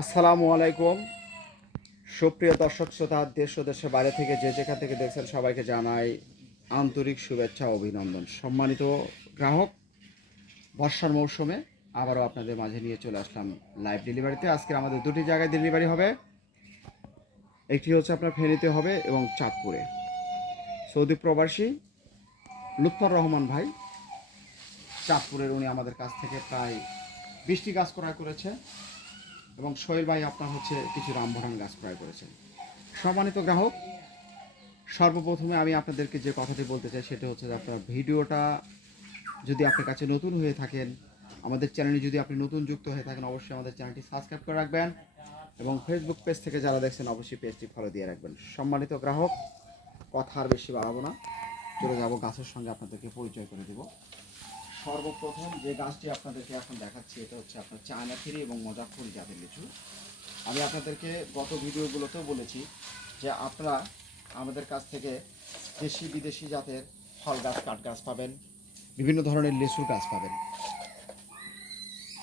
আসসালামু আলাইকুম। সুপ্রিয় দর্শক শ্রোতা, দেশ ও দেশের বাইরে থেকে যে যেখান থেকে দেখছেন সবাইকে জানাই আন্তরিক শুভেচ্ছা ও অভিনন্দন। সম্মানিত গ্রাহক, বর্ষার মৌসুমে আবারও আপনাদের মাঝে নিয়ে চলে আসলাম লাইভ ডেলিভারিতে। আজকে আমাদের দুটি জায়গায় ডেলিভারি হবে। একটি হচ্ছে আপনার ফেনীতে হবে এবং চাঁদপুরে। সৌদি প্রবাসী লুৎফর রহমান ভাই চাঁদপুরের, উনি আমাদের কাছ থেকে প্রায় 20টি গাছ ক্রয় করেছে এবং সোহেল ভাই আপনার হচ্ছে কিছু রামভরান গাছ ক্রয় করেছেন। সম্মানিত গ্রাহক, সর্বপ্রথমে আমি আপনাদেরকে যে কথাটি বলতে চাই সেটা হচ্ছে যে আপনার ভিডিওটা যদি আপনার কাছে নতুন হয়ে থাকেন, আমাদের চ্যানেলে যদি আপনি নতুন যুক্ত হয়ে থাকেন, অবশ্যই আমাদের চ্যানেলটি সাবস্ক্রাইব করে রাখবেন এবং ফেসবুক পেজ থেকে যারা দেখছেন অবশ্যই পেজটি ফলো দিয়ে রাখবেন। সম্মানিত গ্রাহক, কথা আর বেশি বাড়াবো না, চলে যাব গাছের সঙ্গে আপনাদেরকে পরিচয় করে দেব। সর্বপ্রথম যে গাছটি আপনাদেরকে এখন দেখাচ্ছি এটা হচ্ছে আপনার চায়না থ্রি এবং মোজাফফর জাতের লিচু। আমি আপনাদেরকে গত ভিডিওগুলোতেও বলেছি যে আপনারা আমাদের কাছ থেকে দেশি বিদেশি জাতের ফল গাছ, কাঠ গাছ পাবেন, বিভিন্ন ধরনের লিচুর গাছ পাবেন।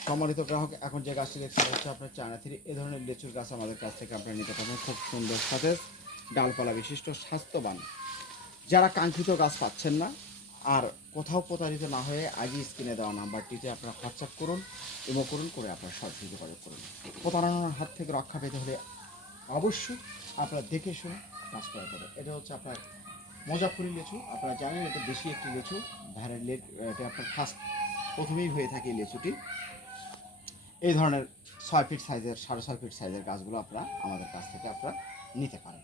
সম্মানিত গ্রাহক, এখন যে গাছটি দেখছেন হচ্ছে আপনার চায়না থ্রি। এ ধরনের লিচুর গাছ আমাদের কাছ থেকে আপনারা নিতে পারবেন, খুব সুন্দর সতেজ, ডালপালা বিশিষ্ট, স্বাস্থ্যবান। যারা কাঙ্ক্ষিত গাছ পাচ্ছেন না আর কোথাও প্রতারিত না হয়ে আগে স্ক্রিনে দেওয়া নাম্বারটিতে আপনারা হোয়াটসঅ্যাপ করুন, ইমো করুন, করে আপনারা সরাসরি যোগাযোগ করুন। প্রতারণার হাত থেকে রক্ষা পেতে হলে অবশ্যই আপনারা দেখে শুনে কাজ করা যাবে। এটা হচ্ছে আপনার মোজাফফরি লিচু। আপনারা জানেন এটা বেশি একটি লিচু, ধারের লেট, এটা আপনার ফার্স্ট প্রথমেই হয়ে থাকে এই লিচুটি। এই ধরনের 6 ফিট সাইজের, 6.5 ফিট সাইজের গাছগুলো আপনারা আমাদের কাছ থেকে আপনারা নিতে পারেন।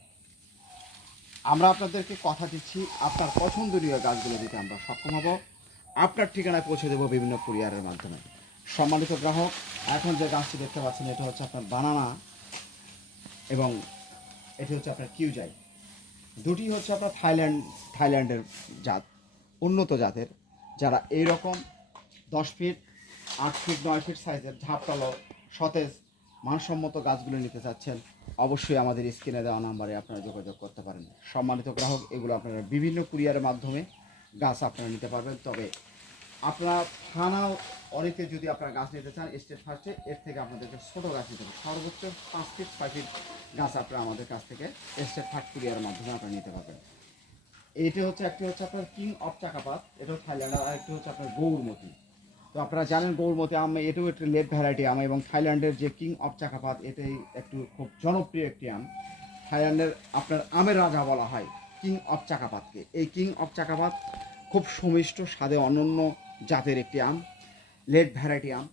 আমরা আপনাদেরকে কথা দিচ্ছি, আপনার পছন্দনীয় গাছগুলো দিতে আমরা সক্ষম হব। আপনার ঠিকানায় পৌঁছে দেবো বিভিন্ন কুরিয়ারের মাধ্যমে। সম্মানিত গ্রাহক, এখন যে গাছটি দেখতে পাচ্ছেন এটা হচ্ছে আপনার বানানা এবং এটি হচ্ছে আপনার কিউজাই। দুটি হচ্ছে আপনার থাইল্যান্ডের জাত, উন্নত জাতের। যারা এইরকম 10 ফিট, 8 ফিট, 9 ফিট সাইজের ঝাপটালো, সতেজ, মানসম্মত গাছগুলো নিতে চাচ্ছেন, অবশ্যই আমাদের স্ক্রিনে দেওয়া নাম্বারে আপনারা যোগাযোগ করতে পারেন। সম্মানিত গ্রাহক, এগুলো আপনারা বিভিন্ন কুরিয়ারের মাধ্যমে গাছ আপনারা নিতে পারবেন। তবে আপনার থানা অনেকে যদি আপনারা গাছ নিতে চান স্টেট ফার্স্টে, এর থেকে আপনাদেরকে ছোটো গাছ নিতে হবে। সর্বোচ্চ 5 ফিট 6 ফিট গাছ আপনারা আমাদের কাছ থেকে স্টেট ফার্স্ট কুরিয়ারের মাধ্যমে আপনারা নিতে পারবেন। এইটি হচ্ছে, একটি হচ্ছে আপনার কিং অফ চাকাপাত, এটাও থাইল্যান্ড, আর একটি হচ্ছে আপনার গৌরমতি। তো আপনারা জানেন গৌরমতি আম, এটাও একটি লেট ভ্যারাইটি আম, এবং থাইল্যান্ডের যে কিং অফ চাকাপাত এটাই একটু খুব জনপ্রিয় একটি আম। থাইল্যান্ডের আপনার আমের রাজা বলা হয় কিং অফ চাকাপাতকে। এই কিং অফ চাকাপাত খুব সুমিষ্ট স্বাদে অনন্য জাতের একটি আম, লেট ভ্যারাইটি আম।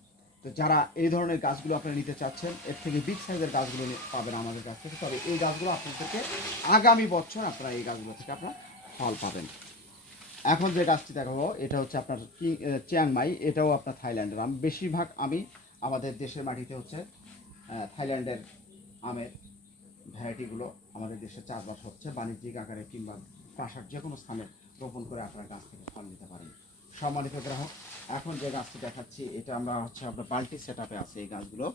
তো যারা এই ধরনের গাছগুলো আপনারা নিতে চাচ্ছেন, এর থেকে বিগ সাইজের গাছগুলো পাবেন আমাদের কাছ থেকে। তবে এই গাছগুলো আপনাদেরকে আগামী বছর আপনারা এই গাছগুলো থেকে আপনারা ফল পাবেন। এখন যে গাছটি দেখাবো এটা হচ্ছে আপনার চিয়াংমাই, এটাও আপনার থাইল্যান্ডের আম। বেশিরভাগ আমি আমাদের দেশের মাটিতে হচ্ছে থাইল্যান্ডের আমের ভ্যারাইটিগুলো আমাদের দেশে চাষবাস হচ্ছে, বাণিজ্যিক আকারে কিংবা বাসার যে কোনো স্থানে রোপণ করে আপনার গাছ থেকে ফল নিতে পারেন। সম্মানিত গ্রাহক, এখন যে গাছটি দেখাচ্ছি এটা আমরা হচ্ছে আপনার বাল্টি সেট আপে আছে এই গাছগুলো।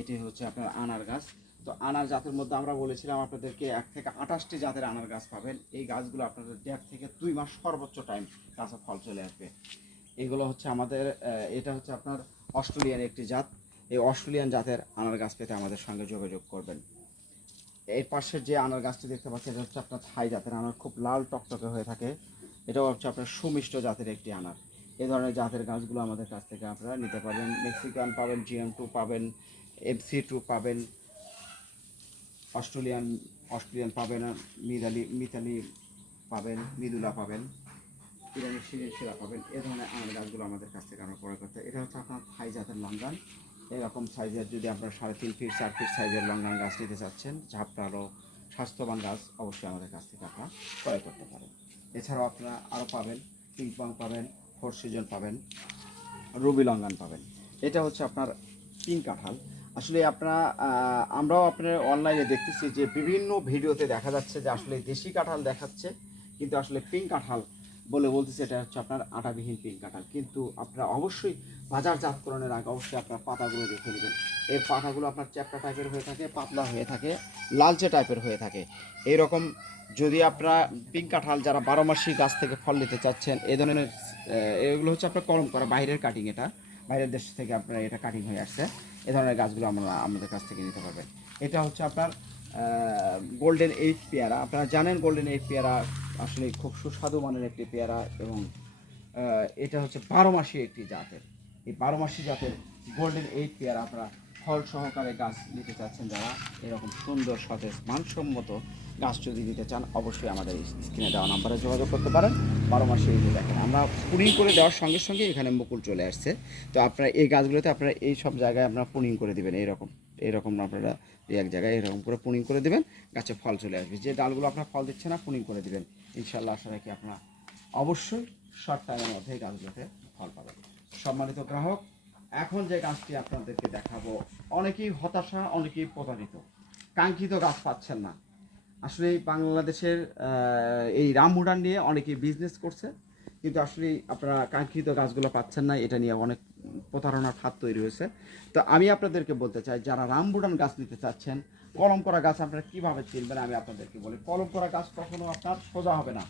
এটি হচ্ছে আপনার আনার গাছ। তো আনার জাতের মধ্যে আমরা বলেছিলাম আপনাদেরকে 1 থেকে 28টি জাতের আনার গাছ পাবেন। এই গাছগুলো আপনাদের 1.5 থেকে 2 মাস সর্বোচ্চ টাইম গাছে ফল চলে আসবে। এগুলো হচ্ছে আমাদের, এটা হচ্ছে আপনার অস্ট্রেলিয়ান একটি জাত। এই অস্ট্রেলিয়ান জাতের আনার গাছ পেতে আমাদের সঙ্গে যোগাযোগ করবেন। এর পাশে যে আনার গাছটি দেখতে পাচ্ছেন এটা হচ্ছে আপনার থাই জাতের আনার, খুব লাল টকটকে হয়ে থাকে। এটাও হচ্ছে আপনার সুমিষ্ট জাতের একটি আনার। এই ধরনের জাতের গাছগুলো আমাদের কাছ থেকে আপনারা নিতে পারবেন। মেক্সিকান পাবেন, GM2 পাবেন, MC2 পাবেন, অস্ট্রেলিয়ান পাবেন, মিতালি পাবেন, মৃদুলা পাবেন, ইরানি শিরা পাবেন। এ ধরনের আনার গাছগুলো আমাদের কাছ থেকে আমরা ক্রয় করতে। এটা হচ্ছে আপনার থাই জাতের লঙ্গান। এরকম সাইজের যদি আপনার 3.5 ফিট 4 ফিট সাইজের লঙ্গান গাছ নিতে চাচ্ছেন, ঝাপটালো স্বাস্থ্যবান গাছ, অবশ্যই আমাদের কাছ থেকে আপনারা ক্রয় করতে পারেন। এছাড়াও আপনারা আরও পাবেন, পিংপং পাবেন, 4 সিজন পাবেন, রুবি লঙ্গান পাবেন। এটা হচ্ছে আপনার পিঙ্ক কাঁঠাল। আসলে আপনারা, আমরাও আপনার অনলাইনে দেখতেছি যে বিভিন্ন ভিডিওতে দেখা যাচ্ছে যে আসলে দেশি কাঁঠাল দেখাচ্ছে, কিন্তু আসলে পিঙ্ক কাঁঠাল বলে বলতেছে এটা হচ্ছে আপনার আটাবিহীন পিঙ্ক কাঁঠাল। কিন্তু আপনারা অবশ্যই বাজারজাতকরণের আগে অবশ্যই আপনার পাতাগুলো দেখে নেবেন। এর পাতাগুলো আপনার চ্যাপ্টা টাইপের হয়ে থাকে, পাতলা হয়ে থাকে, লালচে টাইপের হয়ে থাকে। এইরকম যদি আপনারা পিঙ্ক কাঁঠাল যারা 12 মাসি গাছ থেকে ফল নিতে চাচ্ছেন, এই ধরনের এগুলো হচ্ছে আপনার কলম করা বাইরের কাটিং, এটা বাইরের দেশ থেকে আপনারা এটা কাটিং হয়ে আসছে। এ ধরনের গাছগুলো আমরা আমাদের কাছ থেকে নিতে পারবেন। এটা হচ্ছে আপনার গোল্ডেন এইট পেয়ারা। আপনারা জানেন গোল্ডেন এইট পেয়ারা আসলে খুব সুস্বাদু মানের একটি পেয়ারা, এবং এটা হচ্ছে 12 মাসি একটি জাতের। এই 12 মাসি জাতের গোল্ডেন এইট পেয়ারা আপনারা ফল সহকারে গাছ নিতে চাচ্ছেন, যারা এরকম সুন্দর সতেজ মানসম্মত গাছ যদি নিতে চান, অবশ্যই আমাদের স্ক্রিনে দেওয়া নাম্বারে যোগাযোগ করতে পারেন। 12 মাসে এই যে দেখেন আমরা পুনিং করে দেওয়ার সঙ্গে সঙ্গে এখানে মুকুল চলে আসছে। তো আপনারা এই গাছগুলোতে আপনারা এই সব জায়গায় আপনারা পুনিং করে দেবেন, এইরকম আপনারা এক জায়গায় এরকম করে পুনিং করে দেবেন, গাছে ফল চলে আসবে। যে ডালগুলো আপনার ফল দিচ্ছে না, পুনিং করে দেবেন, ইনশাল্লাহ আশা রাখি আপনারা অবশ্যই শর্ট টাইমের মধ্যে এই গাছগুলোতে ফল পাবেন। সম্মানিত গ্রাহক, এখন যে গাছটি আপনাদেরকে দেখাবো, অনেকেই হতাশা, অনেকেই প্রতারিত, কাঙ্ক্ষিত গাছ পাচ্ছেন না। আসলে বাংলাদেশের এই রামবুটান নিয়ে অনেকেই বিজনেস করছে, কিন্তু আসলে আপনারা কাঙ্ক্ষিত গাছগুলো পাচ্ছেন না, এটা নিয়ে অনেক প্রতারণার ফাঁদ তৈরি হয়েছে। তো আমি আপনাদেরকে বলতে চাই, যারা রামবুটান গাছ নিতে চাচ্ছেন, কলম করা গাছ আপনারা কীভাবে চিনবেন আমি আপনাদেরকে বলি। কলম করা গাছ কখনো আপনার সোজা হবে না,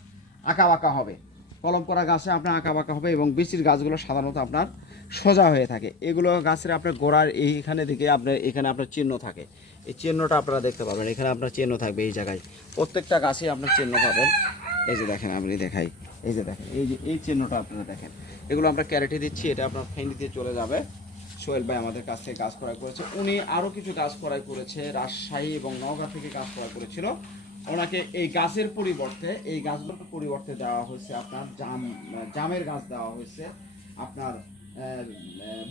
আঁকা বাঁকা হবে। কলম করা গাছে আপনার আঁকা বাঁকা হবে, এবং বিচির গাছগুলো সাধারণত আপনার সোজা হয়ে থাকে। এগুলো গাছের আপনার গোড়ার এইখানে দিকে আপনার এখানে আপনার চিহ্ন থাকে, এই চিহ্নটা আপনারা দেখতে পাবেন, এখানে আপনার চিহ্ন থাকবে এই জায়গায়, প্রত্যেকটা গাছে আপনার চিহ্ন পাবেন। এই যে দেখেন, আপনি দেখাই, এই যে দেখেন, এই যে এই চিহ্নটা আপনারা দেখেন, এগুলো আমরা ক্যারেটে দিচ্ছি, এটা আপনার ফেন্ডিতে চলে যাবে। সোহেল ভাই আমাদের কাছ থেকে গাছ ক্রয় করেছে, উনি আরও কিছু গাছ ক্রয় করেছে রাজশাহী এবং নওগাঁ থেকে গাছ ক্রয় করেছিল। ওনাকে এই গাছের পরিবর্তে, এই গাছগুলোর পরিবর্তে দেওয়া হয়েছে আপনার জামের গাছ দেওয়া হয়েছে, আপনার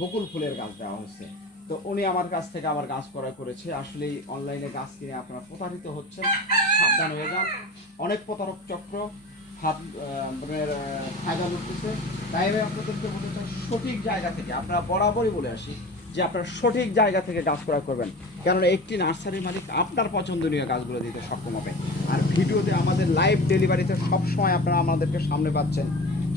বকুল ফুলের গাছ দেওয়া হয়েছে। তো উনি আমার কাছ থেকে আমার গাছ ক্রয় করেছে। আসলে অনলাইনে গাছ কিনে আপনারা প্রতারিত হচ্ছেন, সাবধান হয়ে যান। অনেক প্রতারক চক্র হাত ফায়দা করতেছে। তাই আমি আপনাদেরকে বলতে চাই, সঠিক জায়গা থেকে আপনারা বরাবরই বলে আসি যে আপনারা সঠিক জায়গা থেকে গাছ ক্রয় করবেন, কেননা একটি নার্সারির মালিক আপনার পছন্দনীয় গাছগুলো দিতে সক্ষম হবে। আর ভিডিওতে আমাদের লাইভ ডেলিভারিতে সবসময় আপনারা আমাদেরকে সামনে পাচ্ছেন,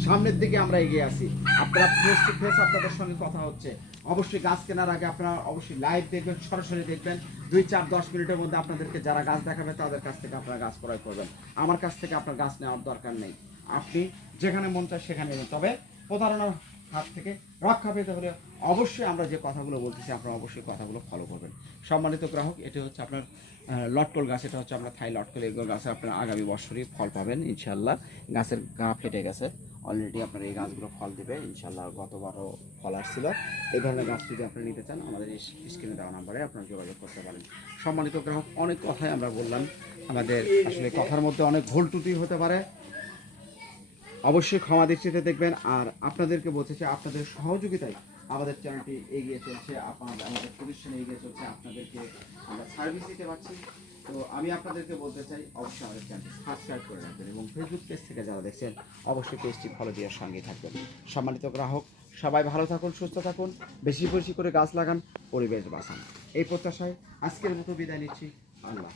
সামনের দিকে আমরা এগিয়ে আসি। আপনারা ফেস টু ফেস আপনাদের সঙ্গে কথা হচ্ছে। অবশ্যই গাছ কেনার আগে আপনারা অবশ্যই লাইভ দেখবেন, সরাসরি দেখবেন। 2-4-10 মিনিটের মধ্যে আপনাদেরকে যারা গাছ দেখাবে তাদের কাছ থেকে আপনারা গাছ ক্রয় করবেন। আমার কাছ থেকে আপনার গাছ নেওয়ার দরকার নেই, আপনি যেখানে মন চায় সেখানে নেবেন। তবে প্রতারণার হাত থেকে রক্ষা পেতে হলে অবশ্যই আমরা যে কথাগুলো বলতেছি আপনারা অবশ্যই কথাগুলো ফলো করবেন। সম্মানিত গ্রাহক, এটি হচ্ছে আপনার লটকল গাছ, এটা হচ্ছে আপনার থাই লটকল। এগুলো গাছে আপনার আগামী বছরই ফল পাবেন ইনশাল্লাহ। গাছের গা ফেটে গেছে অলরেডি, আপনার এই গাছগুলো ফল দেবে ইনশাল্লাহ। গতবারও ফল আসছিল। এই ধরনের গাছ যদি আপনি নিতে চান, আমাদের এই স্ক্রিনে দেওয়া নাম্বারে আপনার যোগাযোগ করতে পারেন। সম্মানিত গ্রাহক, অনেক কথাই আমরা বললাম, আমাদের আসলে কথার মধ্যে অনেক ভুল ত্রুটি হতে পারে, অবশ্যই ক্ষমা দৃষ্টিতে দেখবেন। আর আপনাদেরকে বলতে চাই, আপনাদের সহযোগিতায় আমাদের চ্যানেলটি এগিয়ে চলছে, আমাদের প্রতিষ্ঠান এগিয়ে চলছে, আপনাদেরকে আমরা সার্ভিস দিতে পারছি। তো আমি আপনাদেরকে বলতে চাই, অবশ্যই আমাদের চ্যানেলটি সাবস্ক্রাইব করে রাখবেন, এবং ফেসবুক পেজ থেকে যারা দেখছেন অবশ্যই পেজটি ফলো দেওয়ার সঙ্গে থাকবেন। সম্মানিত গ্রাহক, সবাই ভালো থাকুন, সুস্থ থাকুন, বেশি বেশি করে গাছ লাগান, পরিবেশ বাঁচান, এই প্রত্যাশায় আজকের মতো বিদায় নিচ্ছি। আল্লাহ।